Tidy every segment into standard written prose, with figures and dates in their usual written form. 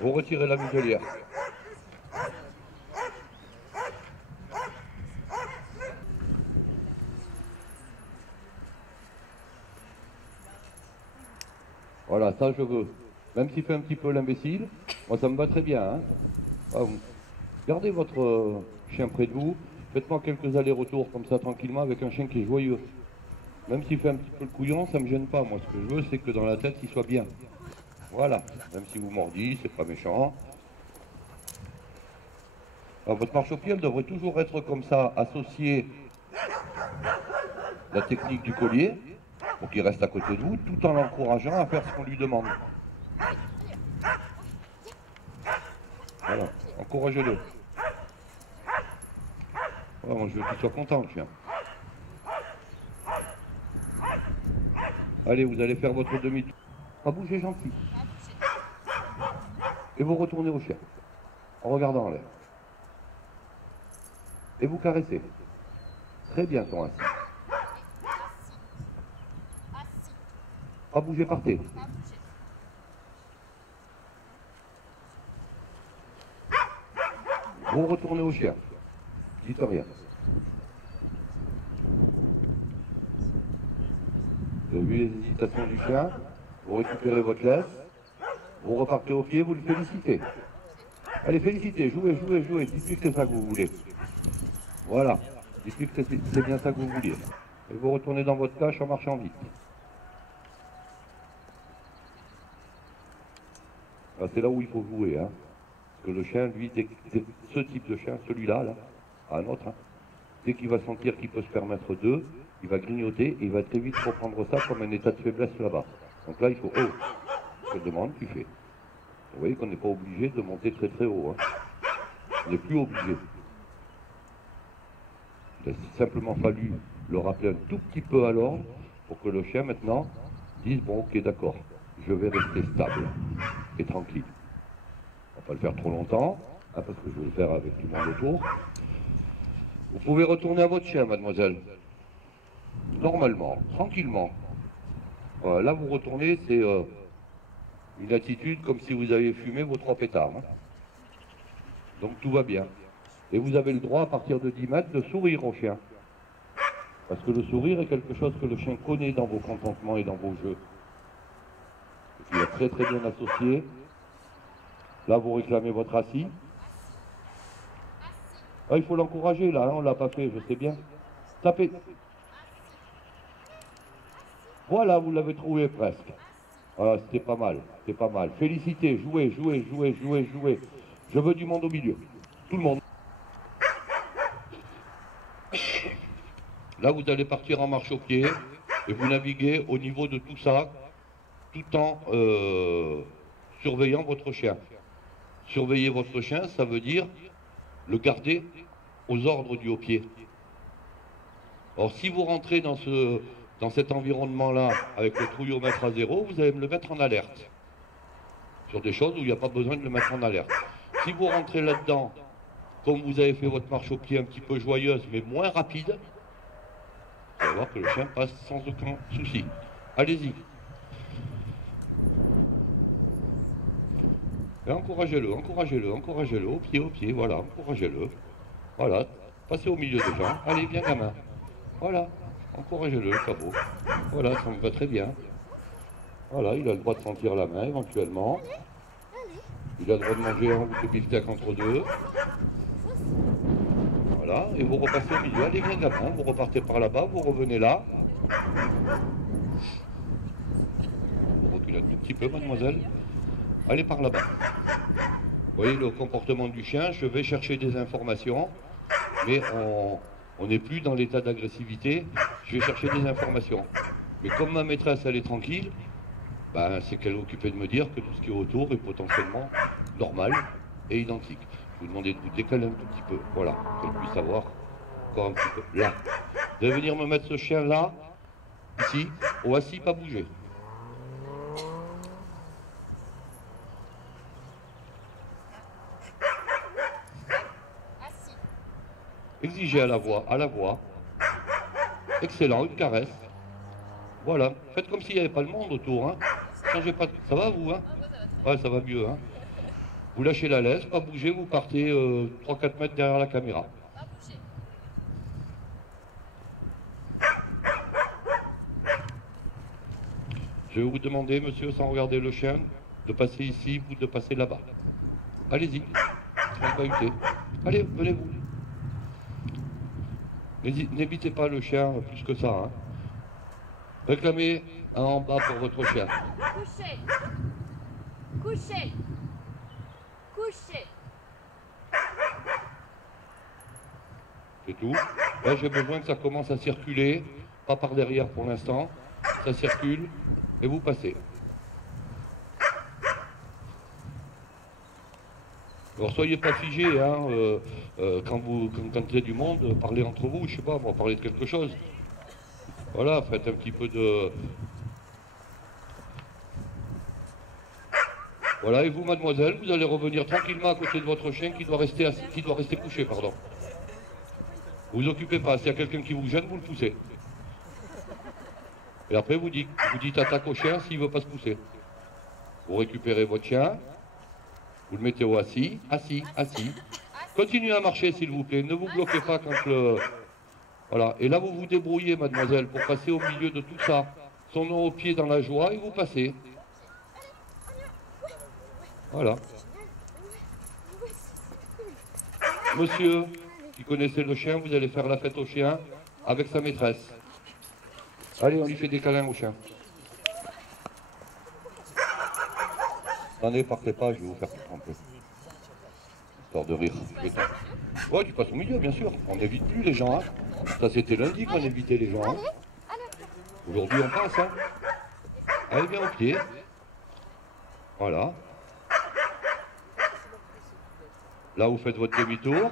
Vous retirez la muselière. Voilà, ça je veux. Même s'il fait un petit peu l'imbécile, moi ça me va très bien. Hein. Ah, gardez votre chien près de vous, faites-moi quelques allers-retours comme ça tranquillement avec un chien qui est joyeux. Même s'il fait un petit peu le couillon, ça me gêne pas. Moi ce que je veux c'est que dans la tête il soit bien. Voilà, même si vous mordit, c'est pas méchant. Alors, votre marche-au-pied, elle devrait toujours être comme ça, associée la technique du collier, pour qu'il reste à côté de vous, tout en l'encourageant à faire ce qu'on lui demande. Voilà, encouragez-le. Voilà, moi je veux qu'il soit content, le chien. Allez, vous allez faire votre demi-tour. Pas bouger gentil. Et vous retournez au chien, en regardant en l'air. Et vous caressez. Très bien, ton assis. Pas bouger, partez. Vous retournez au chien. Dites rien. Vous avez vu les hésitations du chien. Vous récupérez votre laisse. Vous repartez au pied, vous le félicitez. Allez, félicitez, jouez, jouez, jouez. Dites-lui que c'est ça que vous voulez. Voilà. Dites-lui que c'est bien ça que vous vouliez. Et vous retournez dans votre cache en marchant vite. C'est là où il faut jouer. Hein. Parce que le chien, lui, ce type de chien, celui-là, là, un autre, hein, dès qu'il va sentir qu'il peut se permettre deux, il va grignoter et il va très vite reprendre ça comme un état de faiblesse là-bas. Donc là, il faut, je te demande, tu fais. Vous voyez qu'on n'est pas obligé de monter très très haut. Hein. On n'est plus obligé. Il a simplement fallu le rappeler un tout petit peu à l'ordre pour que le chien maintenant dise, bon ok d'accord, je vais rester stable et tranquille. On va pas le faire trop longtemps, hein, parce que je vais le faire avec tout le monde autour. Vous pouvez retourner à votre chien, mademoiselle. Normalement, tranquillement. Là, vous retournez, c'est une attitude comme si vous aviez fumé vos 3 pétards. Hein. Donc tout va bien. Et vous avez le droit, à partir de 10 mètres, de sourire au chien. Parce que le sourire est quelque chose que le chien connaît dans vos contentements et dans vos jeux. Il est très très bien associé. Là, vous réclamez votre assis. Ah, il faut l'encourager, là, hein, on ne l'a pas fait, je sais bien. Tapez. Voilà, vous l'avez trouvé presque. Ah, c'était pas mal, c'était pas mal. Félicitez, jouez, jouez, jouez, jouez, jouez. Je veux du monde au milieu. Tout le monde. Là, vous allez partir en marche au pied et vous naviguez au niveau de tout ça, tout en surveillant votre chien. Surveiller votre chien, ça veut dire le garder aux ordres du haut-pied. Alors, si vous rentrez dans cet environnement-là avec le trouillomètre à 0, vous allez me le mettre en alerte. Sur des choses où il n'y a pas besoin de le mettre en alerte. Si vous rentrez là-dedans, comme vous avez fait votre marche au pied un petit peu joyeuse, mais moins rapide, vous allez voir que le chien passe sans aucun souci. Allez-y. Et encouragez-le, encouragez-le, encouragez-le, au pied, voilà, encouragez-le. Voilà, passez au milieu des gens. Allez, viens gamin. Voilà, encouragez-le, le cabot. Voilà, ça me va très bien. Voilà, il a le droit de sentir la main éventuellement. Il a le droit de manger un ou deux beefsteaks entre deux. Voilà, et vous repassez au milieu. Allez, viens gamin, vous repartez par là-bas, vous revenez là. Vous reculez un tout petit peu, mademoiselle. Allez par là-bas. Vous voyez le comportement du chien, je vais chercher des informations, mais on n'est plus dans l'état d'agressivité, je vais chercher des informations. Mais comme ma maîtresse, elle est tranquille, ben, c'est qu'elle est occupée de me dire que tout ce qui est autour est potentiellement normal et identique. Je vous demandais de vous décaler un tout petit peu, voilà, qu'elle puisse savoir encore un petit peu. Là. Vous allez venir me mettre ce chien là, ici, au assis, pas bouger. Exigez à la voix, à la voix. Excellent, une caresse. Voilà, faites comme s'il n'y avait pas le monde autour. Hein. Changez pas. Ça va vous hein? Ouais, ça va mieux. Hein. Vous lâchez la laisse, pas bouger, vous partez 3-4 mètres derrière la caméra. Pas bouger. Je vais vous demander, monsieur, sans regarder le chien, de passer ici ou de passer là-bas. Allez-y, sans pas lutter. Allez, venez-vous. N'évitez pas le chien plus que ça. Hein. Réclamez un en bas pour votre chien. Couchez. Couchez. Couchez. C'est tout. Là, j'ai besoin que ça commence à circuler, pas par derrière pour l'instant. Ça circule et vous passez. Alors soyez pas figés, hein, quand il y a du monde, parlez entre vous, je sais pas, on va parler de quelque chose. Voilà, faites un petit peu de... Voilà, et vous, mademoiselle, vous allez revenir tranquillement à côté de votre chien qui doit rester couché, pardon. Vous occupez pas, s'il y a quelqu'un qui vous gêne, vous le poussez. Et après, vous dites attaque au chien s'il ne veut pas se pousser. Vous récupérez votre chien, vous le mettez au assis, assis. Continuez à marcher, s'il vous plaît, ne vous bloquez pas quand le... Voilà, et là, vous vous débrouillez, mademoiselle, pour passer au milieu de tout ça. Son nom au pied dans la joie, et vous passez. Voilà. Monsieur, qui connaissez le chien, vous allez faire la fête au chien avec sa maîtresse. Allez, on lui fait des câlins au chien. Attendez, partez pas, je vais vous faire tremper. Histoire de rire. Ouais, tu passes au milieu, bien sûr. On n'évite plus les gens. Hein. Ça, c'était lundi qu'on évitait les gens. Hein. Aujourd'hui, on passe. Hein. Allez bien au pied. Voilà. Là, vous faites votre demi-tour.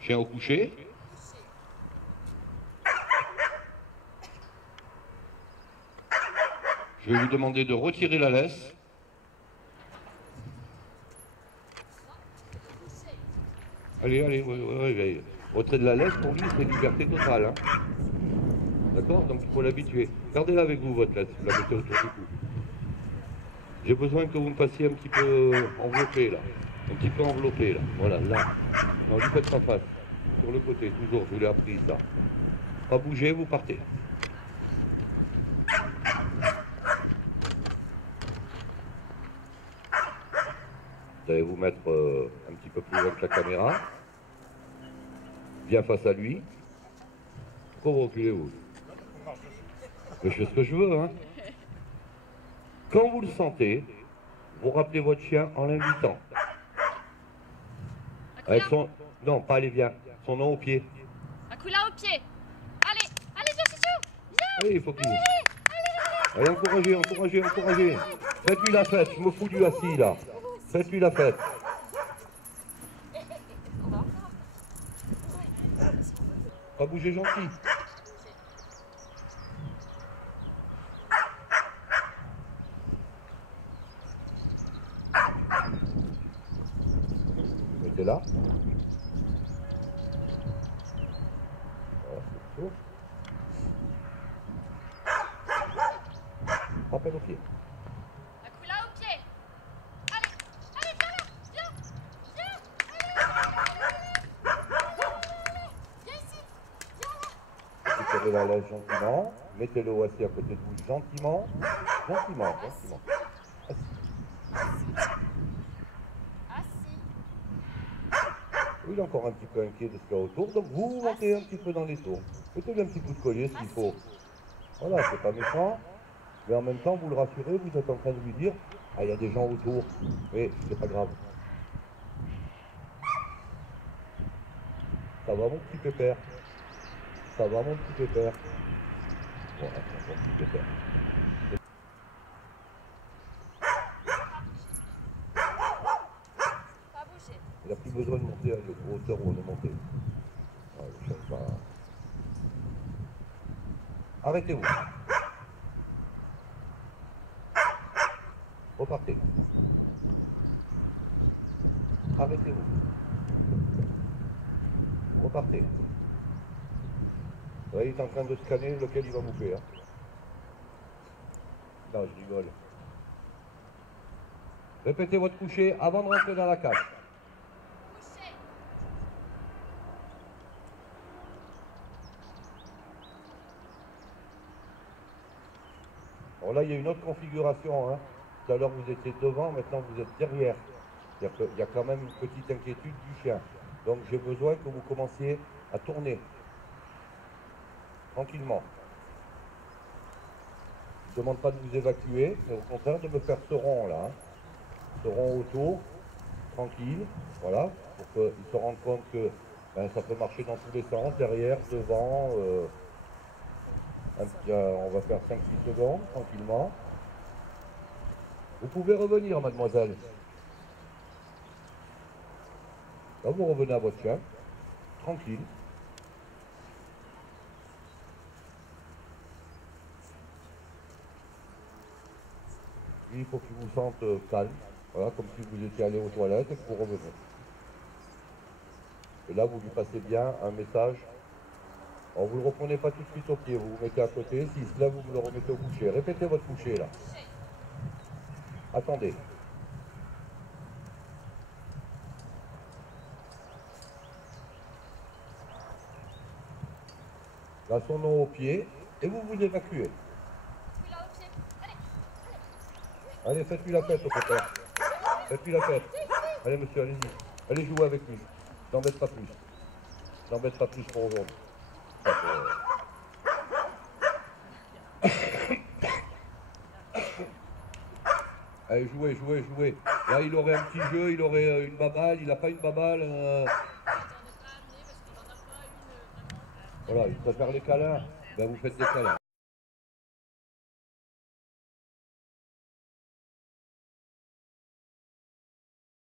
Chien au coucher. Je vais vous demander de retirer la laisse. Allez, ouais. Retrait de la laisse, pour lui, c'est liberté totale. Hein. D'accord? Donc il faut l'habituer. Gardez-la avec vous, votre laisse. Vous la mettez autour du cou. J'ai besoin que vous me passiez un petit peu enveloppé, là. Un petit peu enveloppé, là. Voilà, là. Non, vous faites pas face. Sur le côté, toujours, je vous l'ai appris, ça. Pas bouger, vous partez. Vous allez vous mettre un petit peu plus loin que la caméra. Bien face à lui. Pourquoi vous reculez, vous? Mais je fais ce que je veux, hein. Quand vous le sentez, vous rappelez votre chien en l'invitant. Avec son... Non, pas aller bien. Son nom au pied. Akula au pied. Allez, viens, chouchou. Viens. Allez, il faut qu'il... Allez, encouragez. Faites-lui la fête, je me fous du assis, là. Faites-lui la fête. Pas bouger gentil. Mettez là. Voilà, c'est tout. Rappel au pied. Akula au pied. Allez, viens là. Viens. Allez. Viens ici. Viens là. Récupérez la laisse gentiment. Mettez-le au assis à côté de vous gentiment. Gentiment. Assis. Il est encore un petit peu inquiet de ce qu'il y a autour, donc vous montez un petit peu dans les tours. Mettez-lui un petit coup de collier s'il faut. Voilà, c'est pas méchant, mais en même temps vous le rassurez, vous êtes en train de lui dire ah, il y a des gens autour, mais c'est pas grave. Ça va mon petit pépère. Voilà, c'est mon petit pépère. Il n'a plus besoin de monter à la hauteur où on est monté. Ah, le chien va... Arrêtez-vous. Repartez. Arrêtez-vous. Repartez. Vous voyez, il est en train de scanner lequel il va bouffer. Hein. ça, je rigole. Répétez votre coucher avant de rentrer dans la cage. Coucher. Alors là, il y a une autre configuration. Hein. Tout à l'heure, vous étiez devant, maintenant vous êtes derrière. C'est-à-dire qu'il y a quand même une petite inquiétude du chien. Donc j'ai besoin que vous commenciez à tourner. Tranquillement. Je ne demande pas de vous évacuer, mais au contraire de me faire ce rond là. Hein. Ce rond autour, tranquille, voilà, pour qu'ils se rendent compte que ben, ça peut marcher dans tous les sens, derrière, devant. On va faire 5-6 secondes, tranquillement. Vous pouvez revenir, mademoiselle. Là, vous revenez à votre chien, tranquille. Il faut qu'il vous sente calme, voilà, comme si vous étiez allé aux toilettes et que vous revenez. Et là, vous lui passez bien un message. Alors, vous ne le reprenez pas tout de suite au pied, vous vous mettez à côté. S'il se lève, vous me le remettez au coucher. Répétez votre coucher, là. Attendez. Là, son nom au pied, et vous vous évacuez. Oui, là, au pied. Allez. Allez, faites-lui la fête au pépère. Faites-lui la fête. Allez, monsieur, allez-y. Allez jouer avec lui. N'embête pas plus. N'embête pas plus pour aujourd'hui. Allez, jouez, jouez, jouez. Là, il aurait un petit jeu, il aurait une baballe, il n'a pas une baballe. Voilà, il préfère les câlins. Ben, vous faites des câlins.